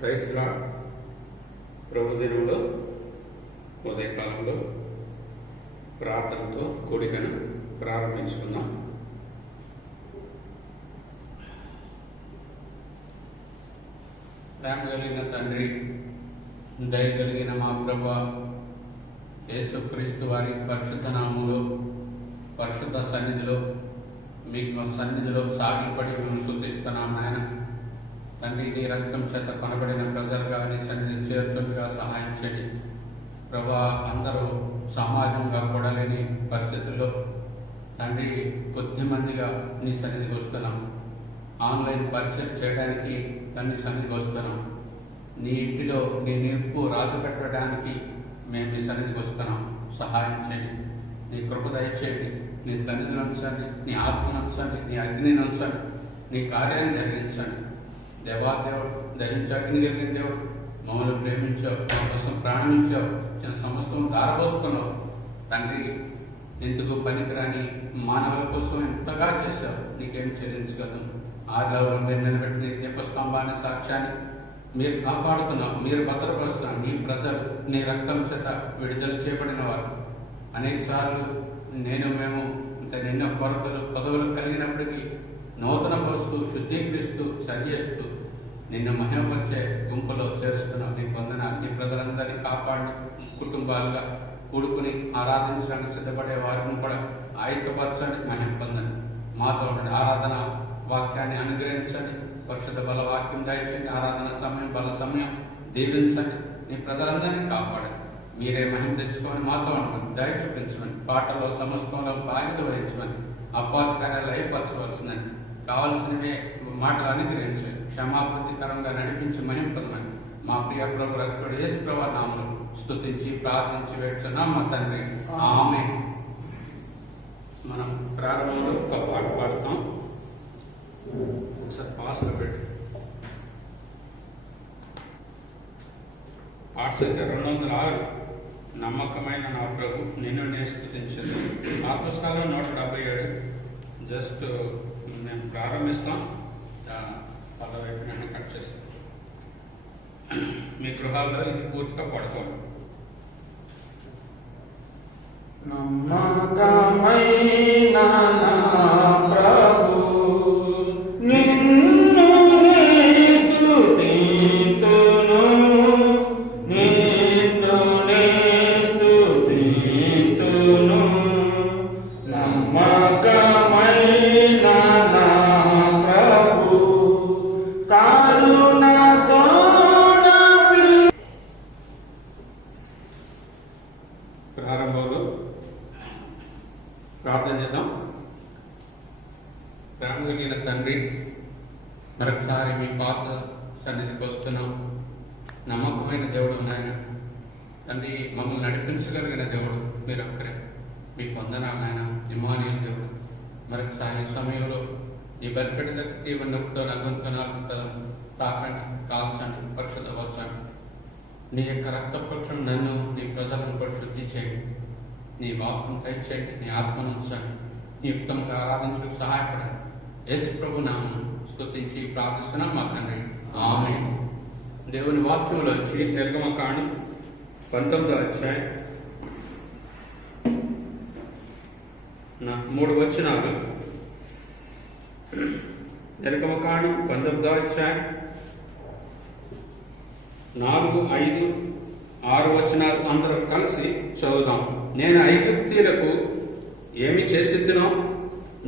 Praise lord. ప్రభుదినంలో ఉదయకాలంలో ప్రార్థనతో కూడికను ప్రారంభించుకుందాం. ప్రేమ కలిగిన తండ్రి, దయ కలిగిన మా ప్రభువా యేసుక్రీస్తు వారి పరిశుద్ధ నామములో పరిశుద్ధ సన్నిధిలో మీకు సన్నిధిలో సాగిపడి మేము స్తుతిస్తున్నాం నాయన. తండ్రి, నీ రక్తం చేత కొనబడిన ప్రజలుగా నీ సన్నిధి చేరుతుండగా సహాయం చేయండి ప్రభా. అందరూ సమాజంగా కూడలేని పరిస్థితుల్లో తండ్రి కొద్ది మందిగా నీ సన్నిధికి వస్తున్నాం. ఆన్లైన్ పరిచయం చేయడానికి తండ్రి సన్నిధికి వస్తున్నాం. నీ ఇంటిలో నీ నింపు రాజు పెట్టడానికి మేము నీ సన్నిధికి వస్తున్నాం. సహాయం చేయండి, నీ కృప దయచేయండి, నీ సన్నిధిని ఉంచండి, నీ ఆత్మను ఉంచండి, నీ అగ్నిని ఉంచండి, నీ కార్యాన్ని జరిగించండి. దేవాదేవుడు దహించాగ్ని కలిగిన దేవుడు, మమ్మల్ని ప్రేమించావు, మా కోసం ప్రాణించావు, చిన్న సమస్తం దారపోసుకున్నావు తండ్రి. ఎందుకు పనికిరాని మానవుల కోసం ఎంతగా చేశావు, నీకేం చెల్లించగలదు. ఆరులో మీరు నిలబెట్టిన దీపస్తంభాన్ని సాక్ష్యాన్ని మీరు కాపాడుతున్నావు, మీరు భద్రపరుస్తున్నారు. నీ ప్రజలు నీ రక్తం చేత విడుదల చేయబడిన వారు. అనేక సార్లు మేము ఎన్నో కొరతలు పదవులు కలిగినప్పటికీ నూతన పరుస్తూ శుద్ధీకరిస్తూ సరిచేస్తూ నిన్ను మహిమపరిచే గుంపులో చేరుస్తున్నావు. నీ పొందిన నీ ప్రజలందరినీ కాపాడి కుటుంబాలుగా కూడుకుని ఆరాధించడానికి సిద్ధపడే వారిని కూడా ఆయుధపరచండి, మహిమ పొందండి. మాతో ఉండండి. ఆరాధన వాక్యాన్ని అనుగ్రహించండి, పరిశుద్ధ బల వాక్యం దయచేయండి. ఆరాధన సమయం బల సమయం దీవించండి. నీ ప్రజలందరినీ కాపాడండి. మీరే మహిమ తెచ్చుకొని మాతో ఉండండి. దయ చూపించమని, పాటలో సమస్తంలో బాధ్యత వహించమని, అపాధ కార్యాలు అయిపరచవలసిందని, కావలసినవే మాటలు అనుగ్రహించండి. క్షమాభివృద్ధికరంగా నడిపించి మహిమ పొందమని మా ప్రియ ప్రభు రక్షకుడు యేసు ప్రభువు నామములో స్తుతించి ప్రార్థించి వేడుచున్నాం మా తండ్రి, ఆమేన్. మనం ప్రారంభంలో ఒక పాట పాడతాం. ఒకసారి పాస్లో పెట్టు. పాట సంఖ్య 206. నమ్మకమైన నా ప్రభు నిన్ను నేను స్తుతించను. ఆ పుస్తకాల్లో 177. జస్ట్ నేను ప్రారంభిస్తాం, పదవైపు నన్ను కట్ చేస్తాను. మీ గృహాల్లో ఇది పూర్తిగా పడుకోండి. నమ్మకమైన నా ప్రభు నిన్ను నేను స్తుతింతును, నిన్ను నేను స్తుతింతును. నమ్మకమైన నా ప్రభు కరుణతో ప్రారంభంలో ప్రార్థన చేద్దాం. ప్రేమ కలిగిన తండ్రి, మరొకసారి మీ పాత సన్నిధికి వస్తున్నాం. నమ్మకమైన దేవుడు నాయన తండ్రి, మమ్మల్ని నడిపించగలిగిన దేవుడు మీరు ఒక్కరే. మీకు వందనాలు నాయన. ఇమానుయేలు దేవుడు, మరొకసారి ఈ సమయంలో ఈ బలిపెట్ట దగ్గర ఉన్నప్పుడు నగ్గుతో 4 తాకండి, కాల్చండి, పరిశుద్ధపరచండి. నీ యొక్క రక్తపక్షం నన్ను నీ ప్రజలను పరిశుద్ధి చేయండి. నీ వాక్కును దయచేయండి, నీ ఆత్మను ఉంచండి, నీ యుక్తంగా ఆరాధించడానికి సహాయపడండి. యేసు ప్రభు నామమున స్తుతించి ప్రార్థిస్తున్నాం మా తండ్రి, ఆమేన్. దేవుని వాక్యంలో వచ్చి నిర్గమకాండం 19వ అధ్యాయం 3 వచనాలు. నిర్గమకాండం 19వ అధ్యాయం 4, 5, 6 వచనాలు అందరం కలిసి చదువుదాం. నేను ఐగుప్తీయులకు ఏమి చేసిద్దునో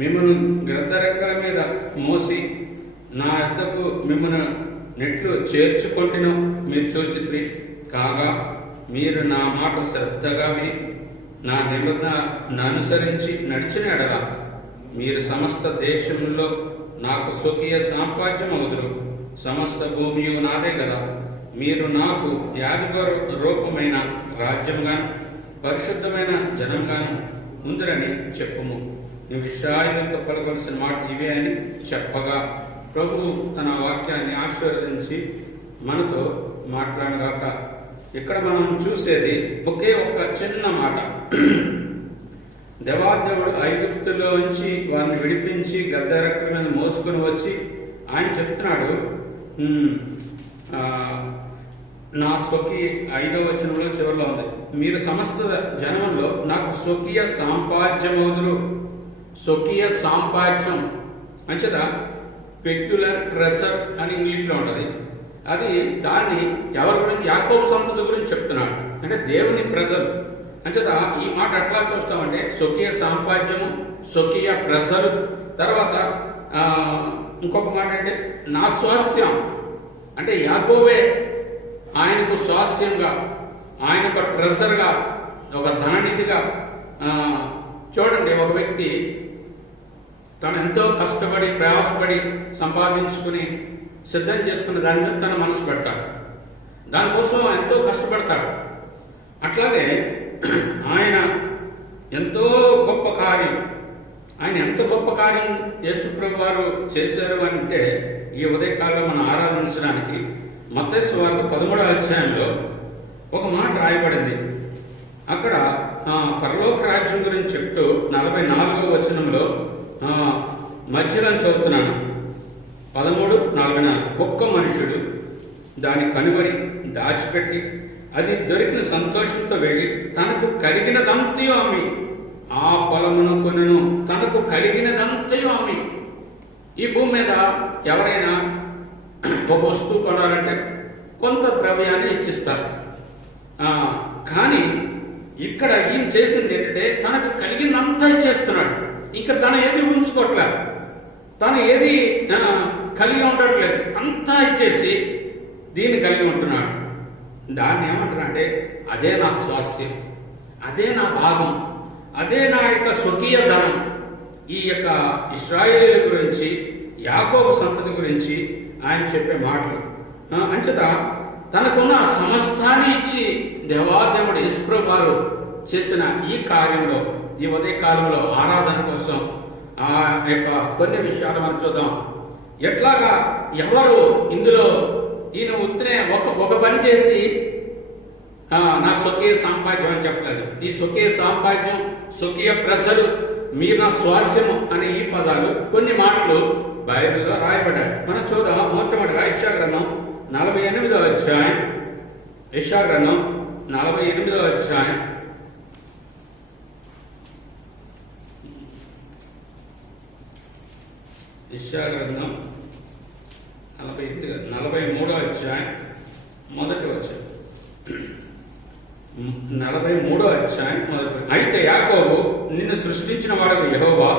మిమ్మల్ని గ్రద్దరెక్కల మీద మోసి నా యొద్దకు మిమ్మల్ని నెట్లు చేర్చుకొంటినో మీరు చూచితిరి. కాగా మీరు నా మాట శ్రద్ధగా విని నా నిబంధన అనుసరించి నడిచిన ఎడల మీరు సమస్త దేశంలో నాకు స్వకీయ సామ్రాజ్యం అవుదురు. సమస్త భూమియు నాదే కదా. మీరు నాకు యాజక రూపమైన రాజ్యంగాను పరిశుద్ధమైన జనంగాను ఉందిరని చెప్పుము. ఈ విషయాలతో పలకవలసిన మాట ఇవే అని చెప్పగా ప్రభువు తన వాక్యాన్ని ఆశీర్వదించి మనతో మాట్లాడగాక. ఇక్కడ మనం చూసేది ఒకే ఒక్క చిన్న మాట. దేవాదేవుడు ఐగుప్తులో నుంచి వారిని విడిపించి గద్దెరెక్కల మీద మోసుకుని వచ్చి ఆయన చెప్తున్నాడు, నా స్వకీయ 5వ వచనంలో చివరిలో ఉంది, మీరు సమస్త జనములో నాకు స్వకీయ సాంపాద్యమోదురు. స్వకీయ సాంపాద్యం అంచేత పెక్యులర్ ట్రెజర్ అని ఇంగ్లీష్లో ఉంటుంది. అది దాన్ని ఎవరి గురించి, యాకోబు సంతతి గురించి చెప్తున్నాడు. అంటే దేవుని ప్రజలు అంచేత ఈ మాట ఎట్లా చూస్తామంటే స్వకీయ సాంపాద్యము, స్వకీయ ప్రజలు, తర్వాత ఇంకొక మాట అంటే నా స్వాస్యం, అంటే యాకోబే ఆయనకు స్వాస్యంగా, ఆయనకు ట్రెజర్గా, ఒక ధననిధిగా. చూడండి, ఒక వ్యక్తి తను ఎంతో కష్టపడి ప్రయాసపడి సంపాదించుకుని సిద్ధం చేసుకుని దాని మీద తన మనసు పెడతాడు, దానికోసం ఎంతో కష్టపడతాడు. అట్లాగే ఆయన ఎంతో గొప్ప కార్యం, ఆయన ఎంత గొప్ప కార్యం యేసుప్రభు వారు చేశారు అంటే ఈ ఉదయకాలంలో మనం ఆరాధించడానికి మత్తయి సువార్త 13వ అధ్యాయంలో ఒక మాట రాయబడింది. అక్కడ పరలోక రాజ్యం గురించి చెప్తూ 44వ వచనంలో మధ్యలో చదువుతున్నాను. 13:44 ఒక్క మనుషుడు దాన్ని కనుగొని దాచిపెట్టి అది దొరికిన సంతోషంతో వెళ్ళి తనకు కలిగినదంతయో అమ్మి ఆ పొలమును కొనెను. తనకు కలిగినదంతయో అమ్మి. ఈ భూమి మీద ఎవరైనా ఒక వస్తువు కొనాలంటే కొంత ద్రవ్యాన్ని ఇచ్చిస్తారు. కానీ ఇక్కడ ఈయన చేసింది ఏంటంటే తనకు కలిగిందంతా ఇచ్చేస్తున్నాడు. ఇక తను ఏది ఉంచుకోవట్లేదు, తను ఏది కలిగి ఉండట్లేదు, అంతా ఇచ్చేసి దీన్ని కలిగి ఉంటున్నాడు. దాన్ని ఏమంటున్నాడంటే అదే నా స్వాస్థ్యం, అదే నా భాగం, అదే నా యొక్క స్వకీయ ధనం. ఈ యొక్క ఇశ్రాయేలీల గురించి, యాకోబు సంతతి గురించి ఆయన చెప్పే మాటలు. అంచేత తనకున్న సమస్తాన్ని ఇచ్చి దేవాదేవుడు యేసుప్రభు వారు చేసిన ఈ కార్యంలో, ఈ ఉదయ కాలంలో ఆరాధన కోసం ఆ యొక్క కొన్ని విషయాలు మనం చూద్దాం. ఎట్లాగా ఎవరు ఇందులో ఈయన ఉత్తినే ఒక పని చేసి నా స్వకీయ సాంపాద్యం అని చెప్పలేదు. ఈ స్వకీయ సాంపాద్యం, స్వకీయ ప్రజలు, మీరు నా స్వాస్యము అనే ఈ పదాలు కొన్ని మాటలు బైబిల్లో రాయబడ్డాయి. మనం చూద్దాం. మొట్టమొదటిగా యెషయా గ్రంథం 48వ అధ్యాయం. యెషయా గ్రంథం 48వ అధ్యాయం. యెషయా గ్రంథం 43వ అధ్యాయం మొదటి వచనం. 43వ అధ్యాయం మొదటి. అయితే యాకోబు నిన్ను సృష్టించిన వాడు యెహోవా,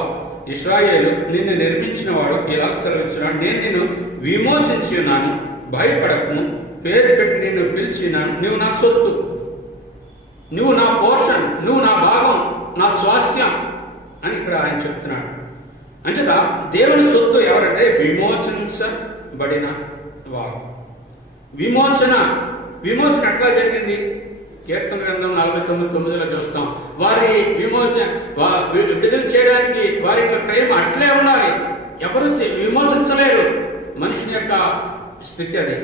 ఇశ్రాయేలు నిన్ను నిర్మించిన వాడు ఇలా సెలవిస్తున్నాడు, నేను నిన్ను విమోచించి ఉన్నాను, భయపడకును, పేరు పెట్టి నిన్ను పిలిచినాను, నువ్వు నా సొత్తు, నువ్వు నా పోర్షన్, నువ్వు నా భాగం, నా స్వాస్థ్యం అని ఇక్కడ ఆయన చెప్తున్నాడు. అంచేత దేవుని సొత్తు ఎవరంటే విమోచించబడిన వారు. విమోచన ఎట్లా జరిగింది? కీర్తన గ్రంథం 49:9 చూస్తాం. వారి విడుదల చేయడానికి వారి యొక్క క్రయం అట్లే ఉండాలి. ఎవరు విమోచించలేరు. మనుషుని యొక్క స్థితి అది.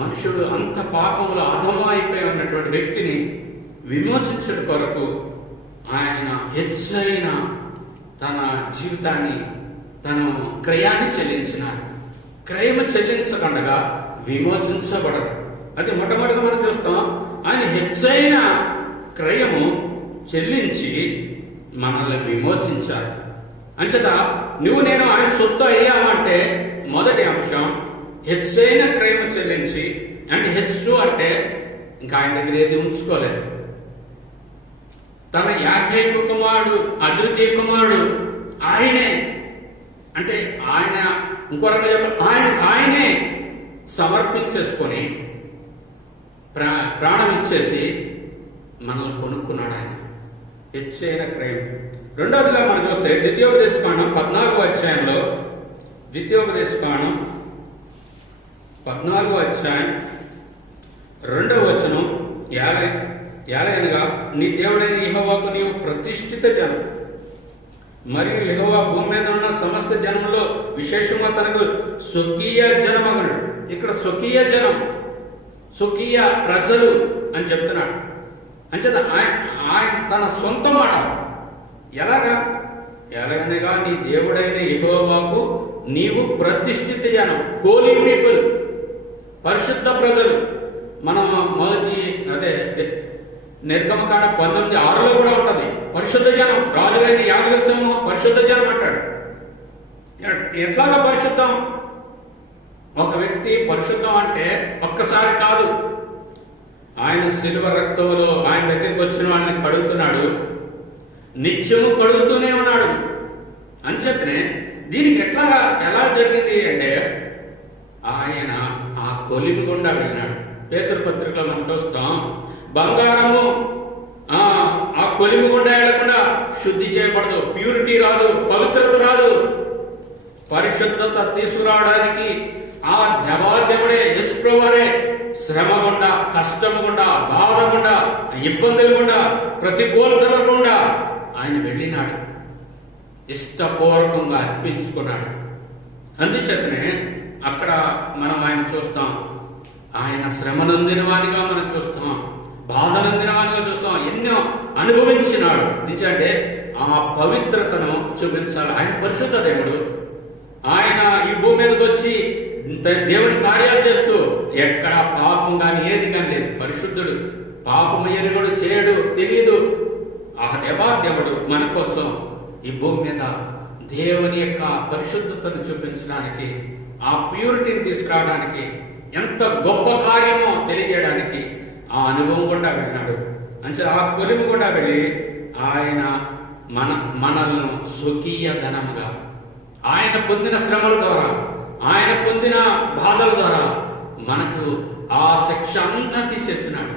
మనుషుడు అంత పాపంలో అధమైపోయి ఉన్నటువంటి వ్యక్తిని విమోచించడం కొరకు ఆయన హెచ్చైన తన జీవితాన్ని, తన క్రయాన్ని చెల్లించినారు. క్రయము చెల్లించకుండా విమోచించబడరు. అది మొట్టమొదటిగా మనం చూస్తాం. ఆయన హెచ్చైన క్రయము చెల్లించి మనల్ని విమోచించారు. అంచేత నువ్వు నేను ఆయన సొత్తు అయ్యామంటే మొదటి అంశం హెచ్చైన క్రయము చెల్లించి. అంటే హెచ్చు అంటే ఇంకా ఆయన దగ్గర ఏది ఉంచుకోలేదు. తన ఏకైక కుమారుడు, అద్వితీయ కుమారుడు ఆయనే. అంటే ఆయన ఇంకో రకంగా చెప్పాలి, ఆయనే సమర్పించేసుకొని ప్రాణం ఇచ్చేసి మనల్ని కొనుక్కున్నాడు ఆయన. హెచ్చైన క్రయం. రెండవదిగా మనం చూస్తే ద్వితీయోపదేశకాండం 14వ అధ్యాయంలో, ద్వితీయోపదేశకాండం 14వ అధ్యాయం 2వ వచనం, ఏలయనగా నీ దేవుడైన యెహోవాకు నీవు ప్రతిష్ఠిత జనం, మరియు యెహోవా భూమి మీద ఉన్న సమస్త జనంలో విశేషంగా తనకు స్వకీయ జనమగడు. ఇక్కడ స్వకీయ జనం, స్వకీయ ప్రజలు అని చెప్తున్నాడు. అంచేత ఆయన తన సొంత మాట. ఎలాగనగా నీ దేవుడైన యెహోవాకు నీవు ప్రతిష్ఠిత జనం, హోలీ పీపుల్. పరిశుద్ధ ప్రజలు. మనం మొదటి నిర్గమకాండ 19:6 కూడా ఉంటది. పరిశుద్ధ జనం, రాజులైన యాజక సమూహం పరిశుద్ధ జనం అంటాడు. ఎట్లాగా పరిశుద్ధం? ఒక వ్యక్తి పరిశుద్ధం అంటే ఒక్కసారి కాదు. ఆయన శిలువ రక్తంలో ఆయన దగ్గరికి వచ్చిన వాళ్ళని కడుగుతున్నాడు, నిత్యము కడుగుతూనే ఉన్నాడు. అంచేతనే దీనికి ఎలా జరిగింది అంటే ఆయన ఆ కొలిమి గుండా వెళ్ళినాడు. పేతురు పత్రికలో మనం చూస్తాం, బంగారము ఆ కొలిమి గుండా వెళ్లకుండా శుద్ధి చేయబడదు, ప్యూరిటీ రాదు, పవిత్రత రాదు. పరిశుద్ధత తీసుకురావడానికి ఆ దేవాదేవుడే యశ్ప్రభువే శ్రమ గుండా, కష్టము గుండా, బాధ గుండా, ఇబ్బందులు గుండా, ప్రతికూలతల గుండా ఆయన వెళ్ళినాడు. ఇష్టపూర్వకంగా అర్పించుకున్నాడు. అందుచేతనే అక్కడ మనం ఆయన చూస్తాం, ఆయన శ్రమ నొందిన వాడిగా మనం చూస్తాం, బాధ నొందిన వాడిగా చూస్తాం. ఎన్నో అనుభవించినాడు. ఎందుకంటే ఆ పవిత్రతను చూపించాలి. ఆయన పరిశుద్ధ దేవుడు. ఆయన ఈ భూమి మీదకి వచ్చి దేవుని కార్యాలు చేస్తూ ఎక్కడ పాపం కానీ ఏది కానీ లేదు. పరిశుద్ధుడు, పాపం ఎరుగడు, చేయడు, తెలియదు. ఆ దేవాదేవుడు మన కోసం ఈ భూమి మీద దేవుని యొక్క పరిశుద్ధతను చూపించడానికి, ఆ ప్యూరిటీని తీసుకురావడానికి, ఎంత గొప్ప కార్యమో తెలియజేయడానికి ఆ అనుభవం కూడా వెళ్ళినాడు. అంటే ఆ కొలిమి కూడా వెళ్ళి ఆయన మనల్ని స్వకీయ ధనముగా, ఆయన పొందిన శ్రమల ద్వారా, ఆయన పొందిన బాధల ద్వారా మనకు ఆ శిక్ష అంతా తీసేసినాడు.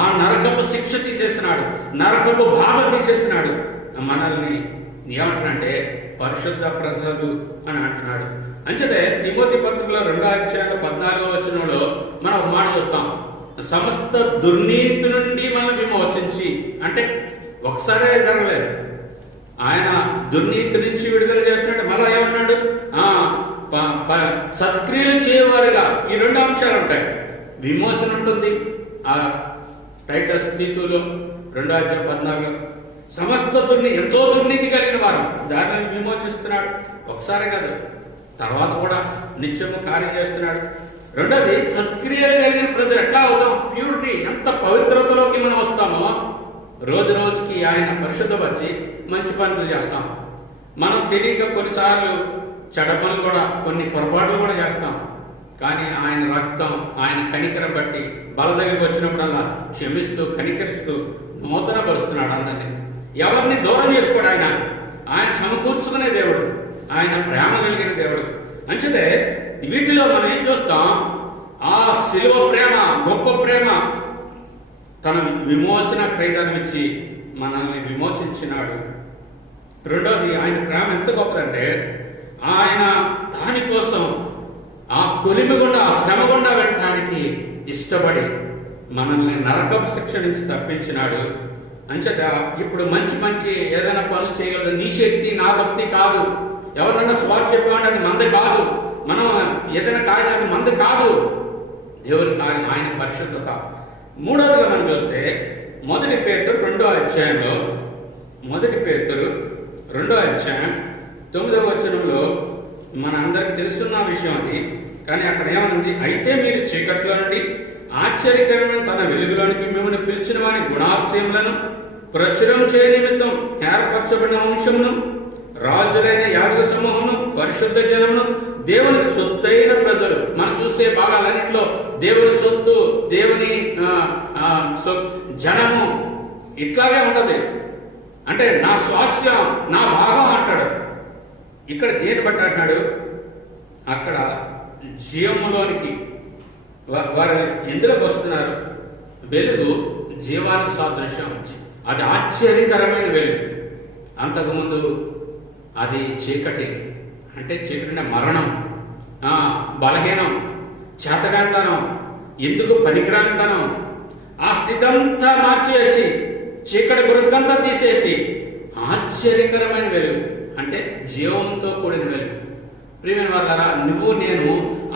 ఆ నరకపు శిక్ష తీసేసినాడు, నరకపు బాధ తీసేసినాడు. మనల్ని ఏమంటున్నాడంటే పరిశుద్ధ ప్రజలు అని అంటున్నాడు. అంచేతే తిమోతి పత్రికలో 2:14 మనం ఒక మాట చూస్తాం, సమస్త దుర్నీతి నుండి మనం విమోచించి. అంటే ఒకసారే జరగలేదు, ఆయన దుర్నీతి నుంచి విడుదల చేస్తున్నాడు. మళ్ళా ఏమన్నాడు, సత్క్రియలు చేయవారుగా. ఈ 2 అంశాలు ఉంటాయి. విమోచన ఉంటుంది. ఆ టైటస్ తీతులో 2:14 సమస్త ఎంతో దుర్నీతి కలిగిన వారు దానిని విమోచిస్తున్నాడు. ఒకసారి కాదు, తర్వాత కూడా నిత్యము కార్యం చేస్తున్నాడు. రెండోది, సత్క్రియలు కలిగిన ప్రజలు ఎట్లా అవుతాం? ప్యూరిటీ, ఎంత పవిత్రతలోకి మనం వస్తామో రోజు రోజుకి ఆయన పరిశుద్ధపరిచి మంచి పనులు చేస్తాం. మనం తెలియక కొన్నిసార్లు చెడ్డ పనులు కూడా, కొన్ని పొరపాట్లు కూడా చేస్తాం. కానీ ఆయన రక్తం, ఆయన కనికరం బట్టి బల దగ్గరికి వచ్చినప్పుడల్లా క్షమిస్తూ, కనికరిస్తూ నూతన పరుస్తున్నాడు అందరినీ. ఎవరిని దూరం చేసుకోడు ఆయన. ఆయన సమకూర్చుకునే దేవుడు, ఆయన ప్రేమ కలిగిన దేవుడు. అంచేతే వీటిలో మనం ఏం చూస్తాం? ఆ శిలువ ప్రేమ, గొప్ప ప్రేమ, తన విమోచన క్రయధనం ఇచ్చి మనల్ని విమోచించినాడు. రెండోది, ఆయన ప్రేమ ఎంత గొప్పదంటే ఆయన దానికోసం ఆ కొలిమి గుండా, ఆ శ్రమ గుండా వెళ్ళటానికి ఇష్టపడి మనల్ని నరకపు శిక్ష నుంచి తప్పించినాడు. అంచేత ఇప్పుడు మంచి ఏదైనా పనులు చేయగలదు. నీ శక్తి, నా భక్తి కాదు. ఎవరన్నా స్వార్థ చెప్పామంటే అది మంది కాదు. మనం ఏదైనా కార్యం అది మంది కాదు, దేవుని కార్యం, ఆయన పరిశుద్ధత. మూడవదిగా మనం చూస్తే 1 పేతురు 2వ అధ్యాయంలో, 1 పేతురు 2వ అధ్యాయం 9వ వచనంలో మన అందరికి తెలుసున్న విషయం అది. కానీ అక్కడ ఏమనుంది? అయితే మీరు చీకట్లో నుండి ఆశ్చర్యకరమైన తన వెలుగులోనికి మిమ్మల్ని పిలిచిన వారి గుణాశయములను ప్రచురం చేయ నిమిత్తం ఏర్పరచబడిన వంశమును, రాజులైన యాజక సమూహమును, పరిశుద్ధ జనమును, దేవుని సొత్తైన ప్రజలు. మనం చూసే భాగాలన్నింటిలో దేవుని సొత్తు, దేవుని జనము ఇట్లాగే ఉంటది. అంటే నా స్వాస్యం, నా భాగం అంటాడు. ఇక్కడ దేని బట్టి అంటాడు? అక్కడ జీవములోనికి వారు ఎందులోకి వస్తున్నారు? వెలుగు జీవానికి సాదృశ్యం. అది ఆశ్చర్యకరమైన వెలుగు. అంతకుముందు అది చీకటి. అంటే చీకటి అంటే మరణం, బలహీనం, చేతగాంతనం, ఎందుకు పనికిరానితనం. ఆ స్థితి అంతా మార్చేసి, చీకటి బ్రతుకంతా తీసేసి ఆశ్చర్యకరమైన వెలుగు, అంటే జీవంతో కూడిన వెలుగు. ప్రియమైన వాళ్ళారా, నువ్వు నేను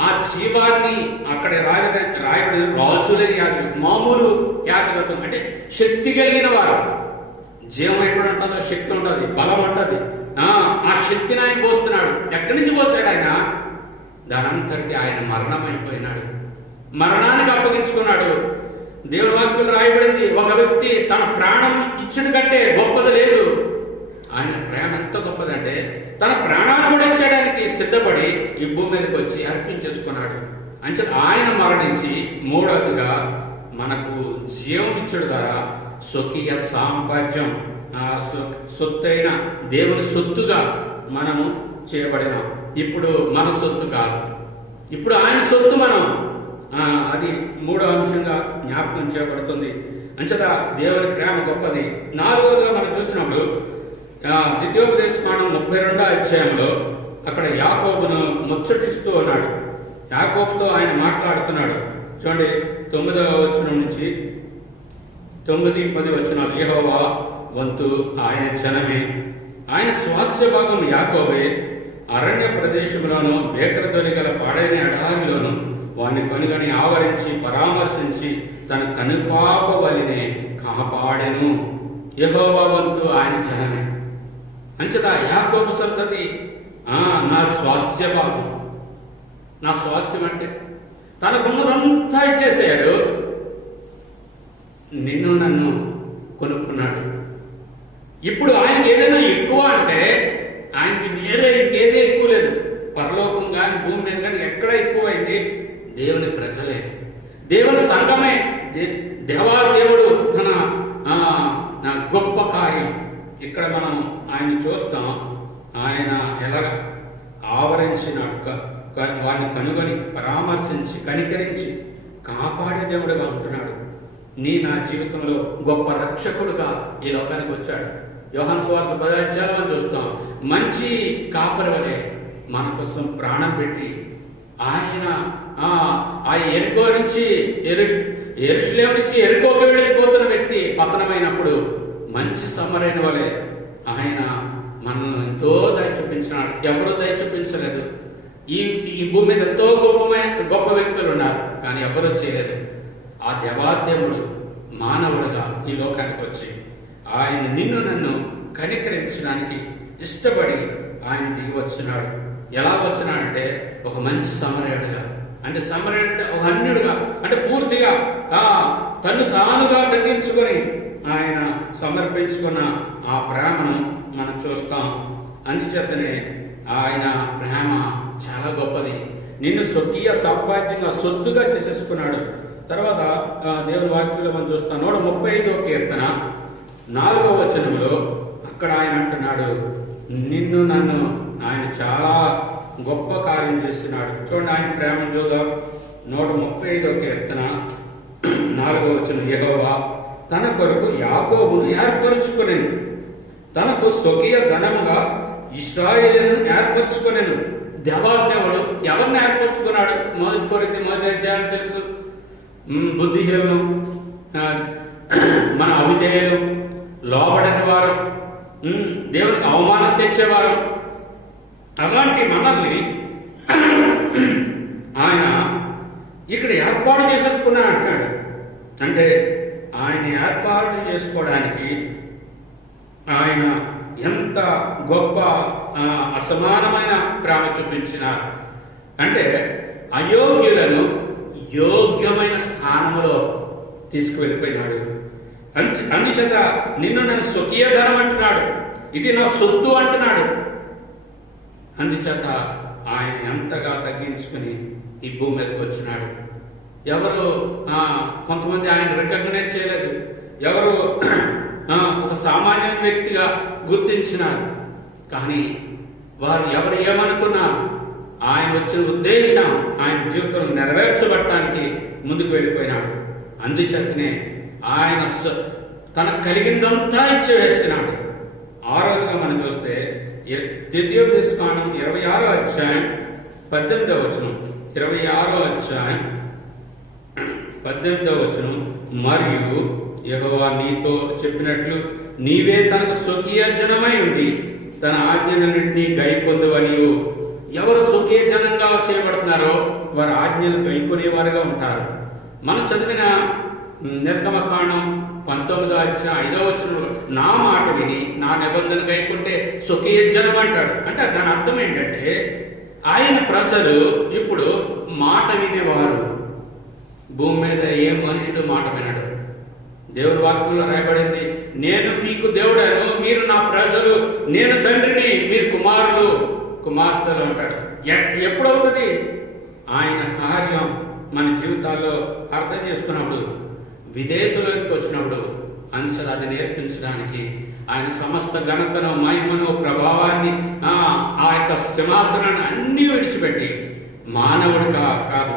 ఆ జీవాన్ని అక్కడ రాయబడిన రాజులే యాజకులు, మామూలు యాజకత్వం అంటే శక్తి కలిగిన వారు. జీవం ఎక్కడ ఉంటుందో శక్తి ఉంటుంది, బలం ఉంటుంది. ఆ శక్తిని ఆయన పోస్తున్నాడు. ఎక్కడి నుంచి పోసాడు ఆయన? దానంతటికి ఆయన మరణం అయిపోయినాడు. మరణానికి అప్పగించుకున్నాడు. దేవుని వాక్యం రాయబడింది, ఒక వ్యక్తి తన ప్రాణం ఇచ్చుడు కంటే గొప్పది లేదు. ఆయన ప్రేమ ఎంత గొప్పదంటే తన ప్రాణాన్ని కూడా ఇచ్చేయడానికి సిద్ధపడి ఈ భూమి మీదకి వచ్చి అర్పించేసుకున్నాడు. అంటే ఆయన మరణించి మూడవదిగా మనకు జీవం ఇచ్చుడు ద్వారా స్వకీయ సామ్రాజ్యం, సొత్తైన దేవుని సొత్తుగా మనము చేయబడినాం. ఇప్పుడు మన సొత్తు కాదు, ఇప్పుడు ఆయన సొత్తు మనం. అది మూడో అంశంగా జ్ఞాపకం చేయబడుతుంది. అంచేత దేవుని ప్రేమ గొప్పది. నాలుగోదిగా మనం చూసినప్పుడు ద్వితీయోపదేశకాండం 32వ అధ్యాయంలో అక్కడ యాకోబును ముచ్చటిస్తూ ఉన్నాడు. యాకోబుతో ఆయన మాట్లాడుతున్నాడు. చూడండి 9వ వచనం నుంచి 9-10 వచనాలు. యెహోవా వంతు ఆయన జనమే, ఆయన స్వాస్థ్య భాగం యాకోబే. అరణ్య ప్రదేశంలోను బేకరదొలి గల పాడైన ఎడారిలోను వారిని కనుగొని ఆవరించి పరామర్శించి తన కనుపాప వలినే కాపాడెను. యెహోవా వంతు ఆయన జనమే. అంచేత యాకోబు సంతతి నా స్వాస్థ్య భాగం. నా స్వాస్థ్యం అంటే తనకున్నదంతా ఇచ్చేసాడు, నిన్ను నన్ను కొనుక్కున్నాడు. ఇప్పుడు ఆయనకి ఏదైనా ఎక్కువ అంటే ఆయనకి వేరే ఇంకేదే ఎక్కువ లేదు. పరలోకం కానీ భూమి మీద కానీ ఎక్కడ ఎక్కువైంది? దేవుని ప్రజలే, దేవుని సంఘమే. దేవుడు తన గొప్ప కార్యం ఇక్కడ మనం ఆయన చూస్తాం. ఆయన ఎలాగ ఆవరించినట్టు వారిని కనుగొని పరామర్శించి కనికరించి కాపాడే దేవుడుగా ఉంటున్నాడు. నా జీవితంలో గొప్ప రక్షకుడుగా ఈ లోకానికి వచ్చాడు. యోహాను సువార్త 10వ అధ్యాయంలో చూస్తాం. మంచి కాపరి వలె మన కోసం ప్రాణం పెట్టి ఆయన ఆ ఎరుకో నుంచి యెరూషలేము నుంచి ఎరుకోకి వెళ్ళిపోతున్న వ్యక్తి పతనమైనప్పుడు మంచి సమరైన వలె ఆయన మనల్ని ఎంతో దయ చూపించినాడు. ఎవరూ దయ చూపించలేదు. ఈ భూమి మీద ఎంతో గొప్ప వ్యక్తులు ఉన్నారు, కానీ ఎవరూ చేయలేదు. ఆ దేవాదేవుడు మానవుడుగా ఈ లోకానికి వచ్చి ఆయన నిన్ను నన్ను కనికరించడానికి ఇష్టపడి ఆయన దిగి వచ్చినాడు. ఎలా వచ్చినాడంటే ఒక మంచి సమరయుడుగా. అంటే సమరయుడు అంటే ఒక అన్యుడుగా, అంటే పూర్తిగా తను తానుగా తగ్గించుకొని ఆయన సమర్పించుకున్న ఆ ప్రేమను మనం చూస్తాం. అందుచేతనే ఆయన ప్రేమ చాలా గొప్పది. నిన్ను స్వకీయ సామ్రాజ్యంగా సొత్తుగా చేసేసుకున్నాడు. తర్వాత దేవుని వాక్యంలో మనం చూస్తాం. 135వ కీర్తన 4వ వచనంలో అక్కడ ఆయన అంటున్నాడు, నిన్ను నన్ను ఆయన చాలా గొప్ప కార్యం చేస్తున్నాడు. చూడండి ఆయన ప్రేమ చూద్దాం. 135వ కీర్తన 4వ వచనం. యెహోవా తన కొరకు యాకోబును ఏర్పరుచుకొనెను, తనకు స్వకీయ ధనముగా ఇశ్రాయేలును ఏర్పరచుకొనెను. దేవాదేవుడు ఎవరిని ఏర్పరచుకున్నాడు? 1 కొరింథీ 1వ అధ్యాయం తెలుసు. బుద్ధిహీనులు, మన అవిధేయులు, లోబడని వారు, దేవునికి అవమానం తెచ్చేవారు, అలాంటి మనల్ని ఆయన ఇక్కడ ఏర్పాటు చేసేసుకున్నా అంటాడు. అంటే ఆయన ఏర్పాటు చేసుకోవడానికి ఆయన ఎంత గొప్ప అసమానమైన ప్రేమ చూపించినారు. అంటే అయోగ్యులను యోగ్యమైన స్థానంలో తీసుకువెళ్ళిపోయినాడు. అందుచేత నిన్ను నేను స్వకీయ ధనం అంటున్నాడు, ఇది నా సొత్తు అంటున్నాడు. అందుచేత ఆయన ఎంతగా తగ్గించుకుని ఈ భూమి మీదకి వచ్చినాడు. ఎవరు కొంతమంది ఆయన రికగ్నైజ్ చేయలేదు, ఎవరు ఒక సామాన్య వ్యక్తిగా గుర్తించినారు. కానీ వారు ఎవరు ఏమనుకున్నా ఆయన వచ్చిన ఉద్దేశం ఆయన జీవితంలో నెరవేర్చబడటానికి ముందుకు వెళ్ళిపోయినాడు. అందుచేతనే ఆయన తనకు కలిగిందంతా ఇచ్చివేసినాడు. ఆరోగ్యంగా మనం చూస్తే ద్వితీయోపదేశకాండం 26వ అధ్యాయం 18వ వచనం. 26వ అధ్యాయం 18వ వచనం. మరియు యెహోవా నీతో చెప్పినట్లు నీవే తనకు స్వకీయ జనమై ఉండి తన ఆజ్ఞలన్నింటినీ గైకొందువనియు. ఎవరు స్వకీయ జనంగా చేయబడుతున్నారో వారు ఆజ్ఞలు గైకొనేవారుగా ఉంటారు. మనం చదివిన నిర్గమకాండం 19వ అధ్యాయం 5వ వచనంలో నా మాట విని నా నిబంధన గైకుంటే స్వకీయ జనం అంటాడు. అంటే దాని అర్థం ఏంటంటే ఆయన ప్రజలు ఇప్పుడు మాట వినేవారు. భూమి మీద ఏ మనుషుడు మాట వినడు. దేవుని వాక్యంలో రాయబడింది, నేను మీకు దేవుడను, మీరు నా ప్రజలు, నేను తండ్రిని, మీరు కుమారులు కుమార్తెలు అంటాడు. ఎప్పుడవుతుంది? ఆయన కార్యం మన జీవితాల్లో అర్థం చేసుకున్నప్పుడు, విధేయతలోకి వచ్చినప్పుడు. అంశలు అది నేర్పించడానికి ఆయన సమస్త ఘనతను, మహిమను, ప్రభావాన్ని, ఆ యొక్క సింహాసనాన్ని అన్నీ విడిచిపెట్టి మానవుడిగా కాదు,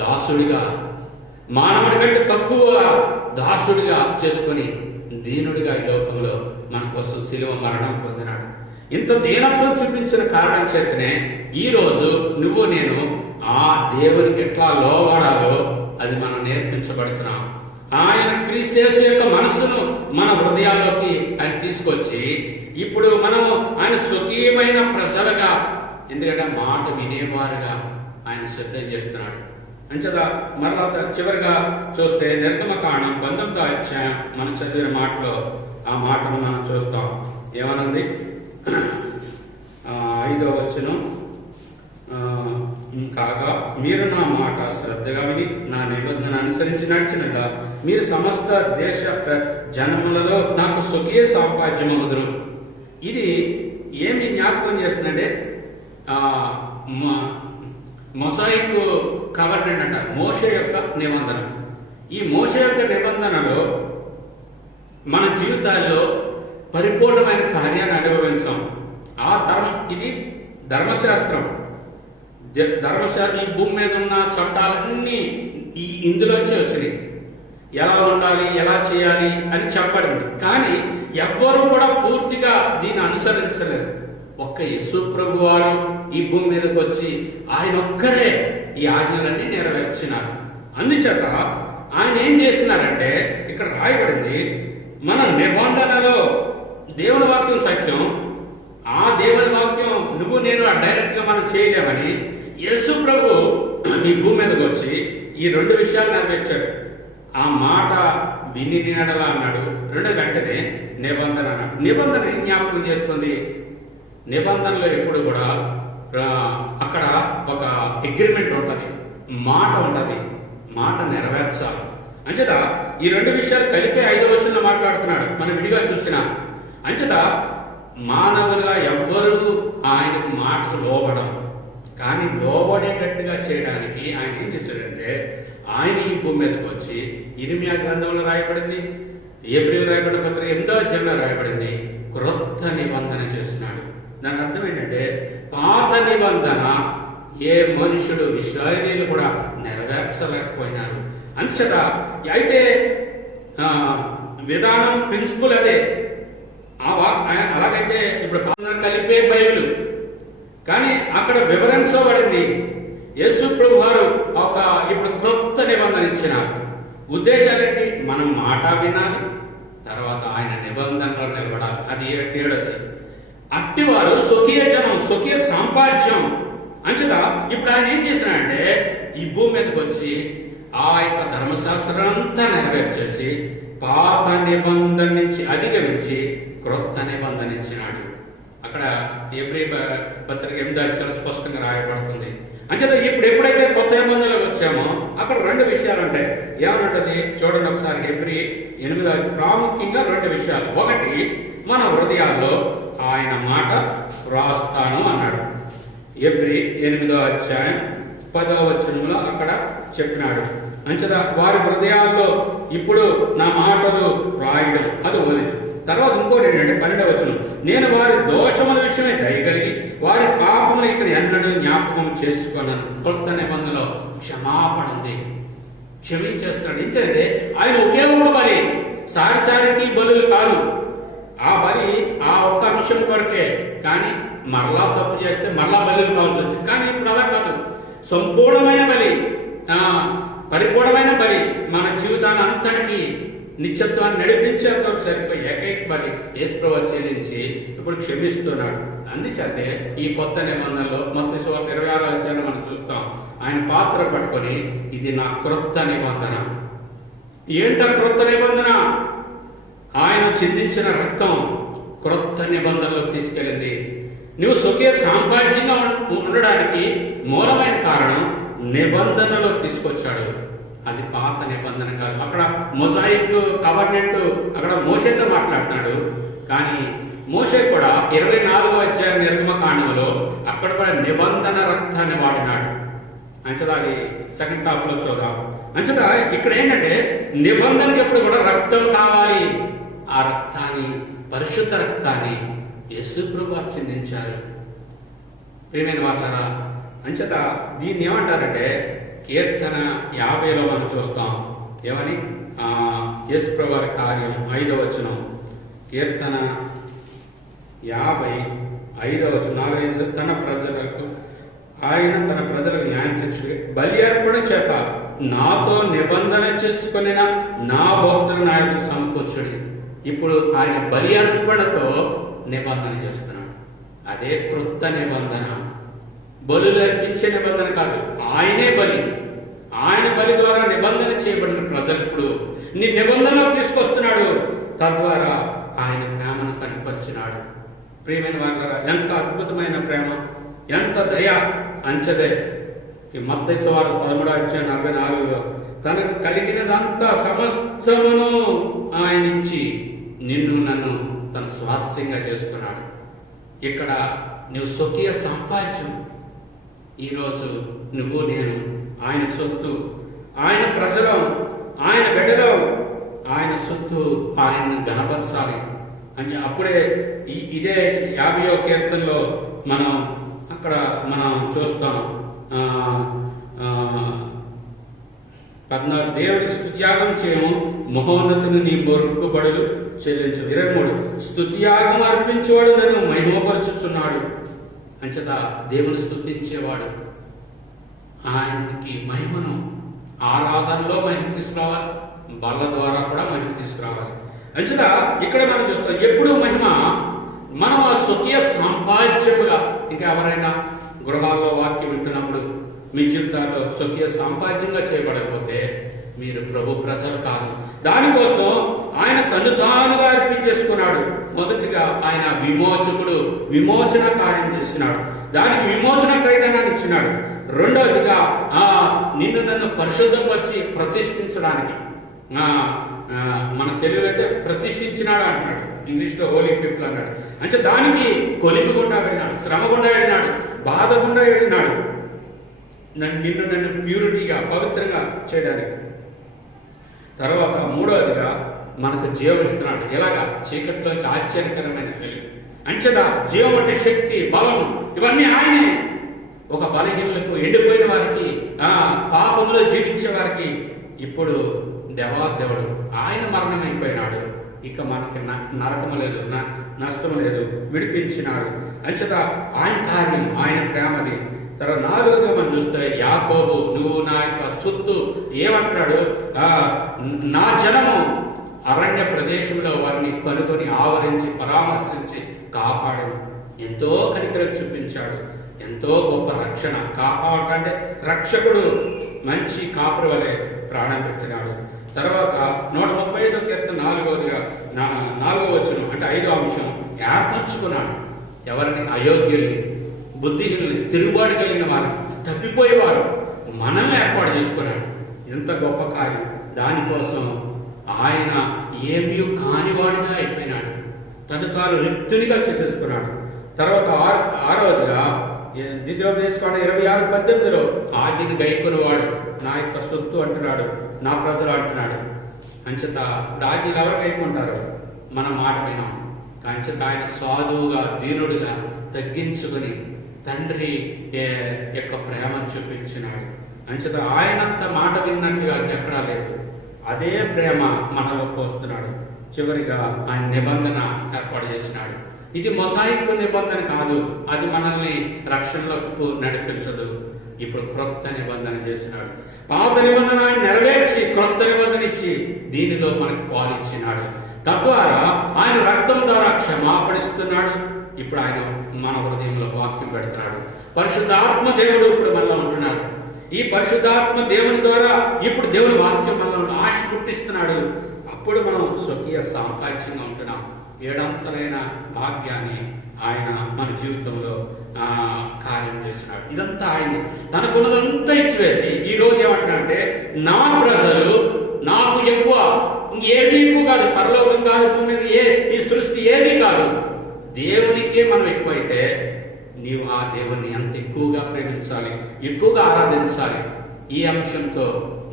దాసుడిగా, మానవుడి కంటే తక్కువ దాసుడిగా చేసుకొని దీనుడిగా ఈ లోకంలో మన కోసం శిలువ మరణం పొందినాడు. ఇంత దీనత్వం చూపించిన కారణం చేతనే ఈరోజు నువ్వు నేను ఆ దేవునికి ఎట్లా లోబడాలో అది మనం నేర్పించబడుతున్నాం. ఆయన క్రీస్తు యొక్క మనస్సును మన హృదయాల్లోకి ఆయన తీసుకొచ్చి ఇప్పుడు మనం ఆయన స్వకీయమైన ప్రజలుగా, ఎందుకంటే మాట వినేవారుగా ఆయన సిద్ధం చేస్తున్నాడు. అంచేత మరలా చివరిగా చూస్తే నిర్గమకాండం 19వ అధ్యాయం మనం చదివిన మాటలో ఆ మాటను మనం చూస్తాం. ఏమనుంది? 5వ వచనం, కాగా మీరు నా మాట శ్రద్ధగా విని నా నిబంధన అనుసరించి నడిచినగా మీరు సమస్త దేశ జనములలో నాకు స్వకీయ సామ్రాజ్యమగుదురు. ఇది ఏమి జ్ఞాపకం చేస్తుందంటే మొసాయిక్ కవర్నెంట్ అంటారు, మోషే యొక్క నిబంధన. ఈ మోషే యొక్క నిబంధనలో మన జీవితాల్లో పరిపూర్ణమైన కార్యాన్ని అనుభవించాం. ఆ ఇది ధర్మశాస్త్రం. ఈ భూమి మీద ఉన్న చట్టాలన్నీ ఇందులోంచి వచ్చినాయి. ఎలా ఉండాలి, ఎలా చేయాలి అని చెప్పబడింది. కానీ ఎవ్వరూ కూడా పూర్తిగా దీన్ని అనుసరించలేదు. ఒక్క యేసు ప్రభు వారు ఈ భూమి మీదకి వచ్చి ఆయన ఒక్కరే ఈ ఆజ్ఞలన్నీ నెరవేర్చినారు. అందుచేత ఆయన ఏం చేసినారంటే, ఇక్కడ రాయబడింది, మన నిబంధనలో దేవుని వాక్యం సత్యం, ఆ దేవుని వాక్యం నువ్వు నేను డైరెక్ట్ గా మనం చేయలేమని యేసు ప్రభు ఈ భూమి మీదకి వచ్చి ఈ 2 విషయాలు నెరవేర్చాడు. ఆ మాట విని నినడలా అన్నాడు. రెండో వెంటనే నిబంధన అన్నాడు. నిబంధన ఏం జ్ఞాపకం చేస్తుంది? నిబంధనలో ఎప్పుడు కూడా అక్కడ ఒక అగ్రిమెంట్ ఉంటుంది, మాట ఉంటుంది, మాట నెరవేర్చాలి. అంచేత ఈ 2 విషయాలు కలిపే 5వ వచనంలో మాట్లాడుతున్నాడు. మనం విడిగా చూసినా అంచేత మానవులుగా ఎవ్వరూ ఆయనకు మాటకు లోబడం, కానీ లోబడేటట్టుగా చేయడానికి ఆయన ఏం చేశాడంటే, ఆయన ఈ భూమి మీదకి వచ్చి ఇర్మియా గ్రంథంలో రాయబడింది, ఏప్రిల్ రాయబడిన పత్రిక 8వ అధ్యాయంలో రాయబడింది, క్రొత్త నిబంధన చేస్తున్నాడు. దాని అర్థం ఏంటంటే, పాత నిబంధన ఏ మనుషుడు, ఇశ్రాయేలీయులు కూడా నెరవేర్చలేకపోయినారు. అంతట అయితే విధానం, ప్రిన్సిపల్ అదే. అలాగైతే ఇప్పుడు కలిపే బైబిల్, కానీ అక్కడ వివరించబడింది. యేసు ప్రభు వారు ఇప్పుడు క్రొత్త నిబంధన ఇచ్చినారు. ఉద్దేశాలు ఏంటి? మనం మాట వినాలి, తర్వాత ఆయన నిబంధనలో నిలబడాలి. అది 7ది. అట్టివారు స్వకీయ జనం, స్వకీయ సామ్రాజ్యం. అంచేత ఇప్పుడు ఆయన ఏం చేసినాడంటే, ఈ భూమి మీదకి వచ్చి ఆ యొక్క ధర్మశాస్త్రం అంతా నెరవేర్చేసి పాత నిబంధన నుంచి అధిగమించి క్రొత్త నిబంధన ఇచ్చినాడు. అక్కడ ఏప్రిల్ పత్రిక 8వ అధ్యాయం స్పష్టంగా రాయబడుతుంది. అంచేత ఇప్పుడు ఎప్పుడైతే కొత్త నిబంధనలోకి వచ్చామో అక్కడ 2 విషయాలు ఉంటాయి. ఏమనంటది చూడండి ఒకసారి. ఏప్రిల్ 8వ ప్రాముఖ్యంగా 2 విషయాలు. ఒకటి, మన హృదయాల్లో ఆయన మాట రాస్తాను అన్నాడు. ఏప్రిల్ 8వ అధ్యాయం 10వ వచనంలో అక్కడ చెప్పినాడు. అంచేత వారి హృదయాల్లో ఇప్పుడు నా మాటలు రాయడం అది వదిలి. తర్వాత ఇంకోటి ఏంటంటే 12వ వచనం, నేను వారి దోషముల విషయమే దయగలిగి వారి పాపములు ఇక్కడ ఎన్నడూ జ్ఞాపకం చేసుకున్నాను. కొత్త నిబంధనలో క్షమాపణ ఉంది, క్షమించేస్తున్నాడు. ఏంటంటే ఆయన ఒకే ఒక్క బలి, సారిసారికి బలులు కాదు. ఆ బలి ఆ ఒక్క విషయం కొరకే, కానీ మరలా తప్పు చేస్తే మరలా బలులు కావాల్సి వచ్చింది. కానీ ఇప్పుడు అలా కాదు, సంపూర్ణమైన బలి, పరిపూర్ణమైన బలి, మన జీవితాన్ని అంతటికి నిత్యత్వాన్ని నడిపించేంత సరిపోయి ఏకైక బలి యేసు ప్రభువు చెల్లించి ఇప్పుడు క్షమిస్తున్నాడు. అందుచేతే ఈ కొత్త నిబంధనలో మత్తయి సువార్త 26వ అధ్యాయంలో మనం చూస్తాం, ఆయన పాత్ర పట్టుకొని ఇది నా క్రొత్త నిబంధన. ఏంట క్రొత్త నిబంధన? ఆయన చిందించిన రక్తం క్రొత్త నిబంధనలో తీసుకెళ్ళింది. నువ్వు స్వకీయ సామ్రాజ్యంగా ఉండడానికి మూలమైన కారణం నిబంధనలో తీసుకొచ్చాడు. అది పాత నిబంధన కాదు. అక్కడ మొజాయిక్ కవర్నెంట్ అక్కడ మోషేతో మాట్లాడుతున్నాడు. కానీ మోషే కూడా 24వ అధ్యాయం నిర్గమకాండంలో అక్కడ కూడా నిబంధన రక్తాన్ని వాడినాడు. అంచదా అది సెకండ్ టాప్ లో చూద్దాం. అంచదా ఇక్కడ ఏంటంటే నిబంధనకి ఎప్పుడు కూడా రక్తం కావాలి. ఆ రక్తాన్ని, పరిశుద్ధ రక్తాన్ని యేసు ప్రభువు వారు చిందించారు. ప్రియమైన వారులారా, అంచేత దీన్ని ఏమంటారంటే కీర్తన 50లో మనం చూస్తాం. ఏమని? యేసు ప్రభువు వారి కార్యం 5వ వచనం. కీర్తన 50 4 తన ప్రజలకు ఆయన తన ప్రజలకు న్యాయం తీర్చి బలి అర్పణ చేత నాతో నిబంధన చేసుకుని నా భక్తుల నాయకుడు సమకూర్చుడి. ఇప్పుడు ఆయన బలి అర్పణతో నిబంధన చేస్తున్నాడు. అదే క్రొత్త నిబంధన. బలులు అర్పించే నిబంధన కాదు, ఆయనే బలి. ఆయన బలి ద్వారా నిబంధన చేయబడిన ప్రజలు ఇప్పుడు నీ నిబంధనలోకి తీసుకొస్తున్నాడు. తద్వారా ఆయన ప్రేమను కనపరిచినాడు. ప్రియమైన వారులారా, ఎంత అద్భుతమైన ప్రేమ, ఎంత దయ! అంచదే ఈ మత్తయి సువార్త 13వ అధ్యాయం 44లో తనకు కలిగినదంతా సమస్తమును ఆయన ఇచ్చి నిన్ను నన్ను తన స్వాస్యంగా చేసుకున్నాడు. ఇక్కడ నువ్వు స్వకీయ సంపాద్యం. ఈరోజు నువ్వు నేను ఆయన సొత్తు, ఆయన ప్రజలం, ఆయన బిడ్డలం, ఆయన సొత్తు, ఆయన్ని గణపరచాలి అని అప్పుడే ఇదే 50వ కీర్తనలో మనం చూస్తాం. 14 దేవుడికి స్తుతియాగం చేయము, మహోన్నతుని నీ మొక్కుబడులు చెల్లించు. 23 స్తుతియాగం అర్పించేవాడు నన్ను మహిమపరచుచున్నాడు. అంచేత దేవుని స్తుతించేవాడు ఆయనకి మహిమను ఆరాధనలో మహిమ తీసుకురావాలి, బల్ల ద్వారా కూడా మహిమ తీసుకురావాలి. అంచేత ఇక్కడ మనం చూస్తాం ఎప్పుడు మహిమ మనం ఆ స్వకీయ సంపాద్యముగా. ఇంకా ఎవరైనా గృహాల్లో వాక్యం వింటున్నప్పుడు మీ జీవితాల్లో స్వకీయ సంపాద్యంగా చేయబడకపోతే మీరు ప్రభు ప్రజలు కాదు. దానికోసం ఆయన తను తానుగా అర్పించేసుకున్నాడు. మొదటిగా ఆయన విమోచకుడు, విమోచన కార్యం చేసినాడు. దానికి విమోచన ఖైదనాన్ని ఇచ్చినాడు. రెండవదిగా నిన్ను నన్ను పరిశుద్ధపరిచి ప్రతిష్ఠించడానికి, మన తెలుగులో అయితే ప్రతిష్ఠించినాడు అంటున్నాడు, ఇంగ్లీష్లో హోలీ పీపుల్ అన్నాడు. అంటే దానికి కొలిమి గుండా వెళ్ళినాడు, శ్రమ గుండా వెళ్ళినాడు, బాధ గుండా వెళ్ళినాడు, నిన్ను నన్ను ప్యూరిటీగా పవిత్రంగా చేయడానికి. తర్వాత మూడవదిగా మనకు జీవం ఇస్తున్నాడు. ఎలాగా? చీకటిలోంచి ఆశ్చర్యకరమైన వెలుగు. అంచెదా జీవం అంటే శక్తి, బలం, ఇవన్నీ ఆయనే. ఒక బలహీనులకు, ఎండిపోయిన వారికి, పాపంలో జీవించే వారికి ఇప్పుడు దేవాదేవుడు ఆయన మరణం అయిపోయినాడు. ఇక మనకి నరకము లేదు, నష్టము లేదు, విడిపించినాడు. అంచేత ఆయన కార్యం, ఆయన ప్రేమది. తర్వాత 4వదిగా మనం చూస్తే యాకోబు నువ్వు నా యొక్క సొత్తు. ఏమంటున్నాడు? నా జనము అరణ్య ప్రదేశంలో వారిని కనుగొని ఆవరించి పరామర్శించి కాపాడు. ఎంతో కనికరం చూపించాడు, ఎంతో గొప్ప రక్షణ. కాపాడంటే రక్షకుడు మంచి కాపురు వలె ప్రాణం పెట్టినాడు. తర్వాత 135వ కీర్తన 4వ వచనం అంటే 5వ అంశం, ఏర్పరచుకున్నాడు. ఎవరిని? అయోగ్యుల్ని, బుద్ధిహీనుల్ని, తిరుగుబాటు కలిగిన వారిని, తప్పిపోయేవారు మనల్ని ఏర్పాటు చేసుకున్నాడు. ఎంత గొప్ప కార్యం! దానికోసం ఆయన ఏమీ కానివాడిగా అయిపోయినాడు, తను తాను రిక్తునిగా చేసేసుకున్నాడు. తర్వాత 6వదిగా ద్వితీయోపదేశకాండం 26:18 ఆజ్ఞని గైకొనివాడు నా యొక్క సొత్తు అంటున్నాడు, నా ప్రజలు అంటున్నాడు. అంచేత ఆజ్ఞలు ఎవరు గైకుంటారు? మన మాట వినాం. అంచేత ఆయన సాధువుగా, దీనుడుగా తగ్గించుకుని తండ్రి యొక్క ప్రేమను చూపించినాడు. అంచేత ఆయనంత మాట విన్నట్టుగా ఎక్కడా లేదు. అదే ప్రేమ మనలో పోస్తున్నాడు. చివరిగా ఆయన నిబంధన ఏర్పాటు చేసినాడు. ఇది మొసాయిక్ నిబంధన కాదు, అది మనల్ని రక్షణలోకి నడిపించదు. ఇప్పుడు క్రొత్త నిబంధన చేసినాడు. పాత నిబంధన ఆయన నెరవేర్చి క్రొత్త నిబంధన ఇచ్చి దీనిలో మనకు పాలిచ్చినాడు. తద్వారా ఆయన రక్తం ద్వారా క్షమాపణిస్తున్నాడు. ఇప్పుడు ఆయన మన హృదయంలో వాక్యం పెడుతున్నాడు. పరిశుద్ధాత్మ దేవుడు ఇప్పుడు మనలో ఉంటున్నాడు. ఈ పరిశుద్ధాత్మ దేవుని ద్వారా ఇప్పుడు దేవుని వాక్యం మనలో ఆశ పుట్టిస్తున్నాడు. అప్పుడు మనం స్వకీయ సాంపాద్యంగా ఉంటున్నాం. 7 భాగ్యాన్ని ఆయన మన జీవితంలో కార్యం చేస్తున్నాడు. ఇదంతా ఆయనే తనకున్నదంతా ఇచ్చివేసి ఈ రోజు ఏమంటున్నాడంటే నా ప్రజలు నాకు ఎక్కువ, ఇంకేది ఎక్కువ కాదు, పరలోకం కాదు, భూమి మీద ఈ సృష్టి ఏది కాదు, దేవునికే మనం ఎక్కువైతే నీవు ఆ దేవుని అంత ఎక్కువగా ప్రేమించాలి, ఎక్కువగా ఆరాధించాలి. ఈ అంశంతో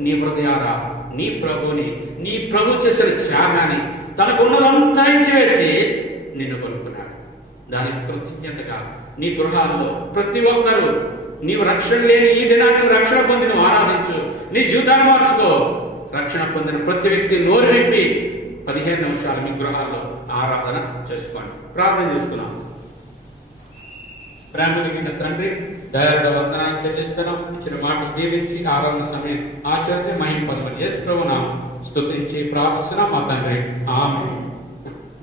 నీ హృదయారా నీ ప్రభుని, నీ ప్రభు చేసిన త్యాగాన్ని, తనకు ఉన్నదంతా ఇచ్చివేసి నిన్ను కొనుక్కున్నాడు. దానికి కృతజ్ఞతగా నీ గృహాల్లో ప్రతి ఒక్కరూ నీవు రక్షణ లేని ఈ దినాన్ని రక్షణ పొంది నువ్వు ఆరాధించు. నీ జీవితాన్ని మార్చుకో. రక్షణ పొందిన ప్రతి వ్యక్తి నోరు విప్పి 15 నిమిషాలు మీ గృహాల్లో ఆరాధన చేసుకోండి. ప్రార్థన చేసుకున్నాం. ప్రేమ కలిగిన తండ్రి, దయాళుడ వందనాలు చెల్లిస్తున్నాం. ఇచ్చిన మాట దీవించి ఆరాధన సమయం ఆశీర్వది మహిమ పొందమని యేసు ప్రభువు నామమున స్తుతించి ప్రార్థిస్తున్నాం మా తండ్రి. ఆమేన్.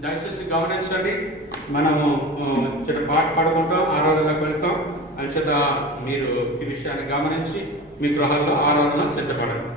దయచేసి గమనించండి, మనము చిన్న పాట పాడుకుంటాం, ఆరాధనకు వెళ్తాం. అంచేత మీరు ఈ విషయాన్ని గమనించి మీ గృహాల్లో ఆరాధన సిద్ధపడండి.